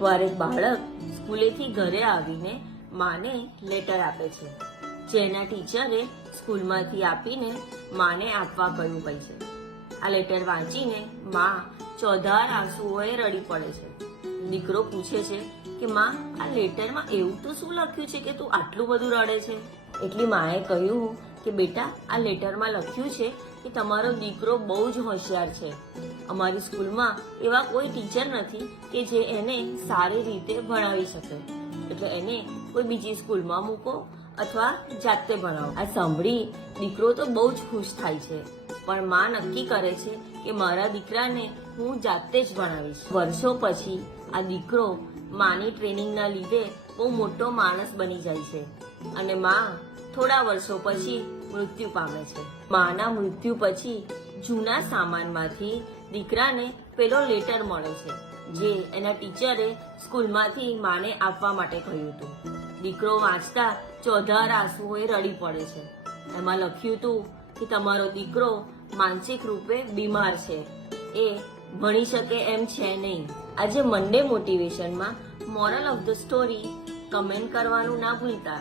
એકવાર એક બાળક સ્કૂલેથી ઘરે આવીને માને લેટર આપે છે, જેના ટીચરે સ્કૂલમાંથી આપીને માને આપવા કહ્યું હોય છે. આ લેટર વાંચીને માં ચોધાર આંસુઓએ રડી પડે છે. દીકરો પૂછે છે કે માં, આ લેટરમાં એવું તો શું લખ્યું છે કે તું આટલું બધું રડે છે? એટલી માએ કહ્યું કે બેટા, આ લેટરમાં લખ્યું છે કે તમારો દીકરો બહુ જ હોશિયાર છે. અમારી સ્કૂલમાં એવા કોઈ ટીચર નથી કે જે એને સારી રીતે ભણાવી શકે, એટલે એને કોઈ બીજી સ્કૂલમાં મૂકો અથવા જાતે ભણાવો. આ સાંભળી દીકરો તો બહુ જ ખુશ થાય છે, પણ માં નક્કી કરે છે કે મારા દીકરાને હું જાતે જ ભણાવીશ. વર્ષો પછી આ દીકરો માની ટ્રેનિંગના લીધે બહુ મોટો માણસ બની જાય છે અને માં થોડા વર્ષો પછી મૃત્યુ પામે છે. માના મૃત્યુ પછી જૂના સામાનમાંથી દીકરાને પેલો લેટર મળે છે, જે એના ટીચરે સ્કૂલમાંથી માને આપવા માટે કહ્યું હતું. દીકરો વાંચતા ચોધાર આંસુઓએ રડી પડે છે. એમાં લખ્યું હતું કે તમારો દીકરો માનસિક રૂપે બીમાર છે, એ ભણી શકે એમ છે નહીં. આજે મંડે મોટિવેશનમાં moral of the story comment કરવાનું ના ભૂલતા.